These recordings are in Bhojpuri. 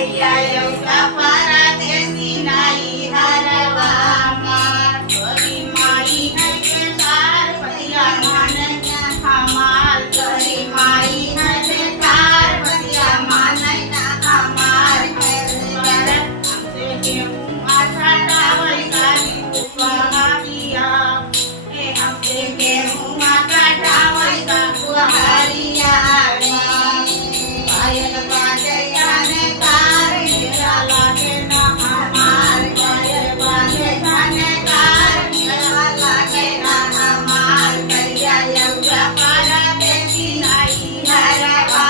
एवढा परदेशी नाही हरवा करी माई है के तार बतिया मानया हमार करी माई है के तार बतिया मानया हमार हमसे गेहूं आटा डावई गाली कुहरिया हमसे गेहूं आटा डावई का कुहरिया पायल बाजे जाने तार हीरा लागे ना हमार पायल बाजे जाने तार हीरा लागे ना हमार करिया एवढा परदेशी नाही हरवा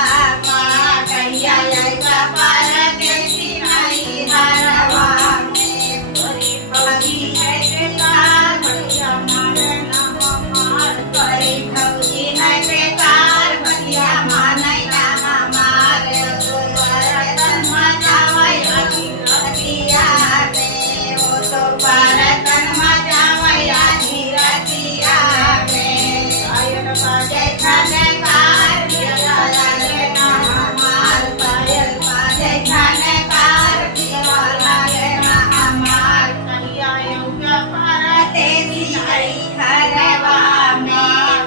करिया एवढा परदेशी नाही हरवा करी भौजी है के तार बतिया माने ना हमार करी भौजी है के तार बतिया माने ना हमार बरतन मजावई आधी रतिया में वो तो बरतन मजावई आधी रतिया में पायल बाजे खाने कार हीरा लागे ना हमार पायल बाजे खाने कार हीरा लागे ना हमार कहिया एवढा परदेशी नाही हरवा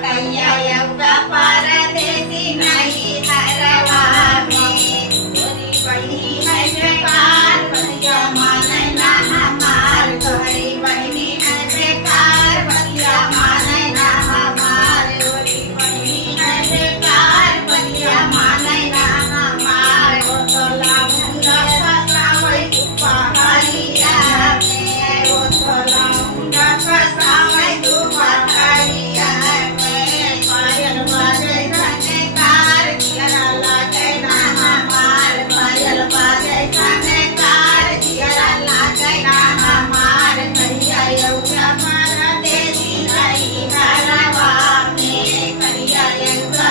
कहिया एवढा परदेशी नाही हरवा गोरी बहिनी है बेकार बतिया माने ना हमार गोरी बहिनी है बेकार बतिया माने ना हमार गोरी बहिनी है बेकार बतिया माने ना हमार वो तो लाऊंगा फसावई पहाड़िया में वो तो लाऊंगा फसावई पहाड़िया में पायल बाजे खाने कार हीरा लागे ना हमार पायल बाजे खाने कार हीरा लागे ना हमार करिया एवढा परदेशी नाही हरवा करिया एवढा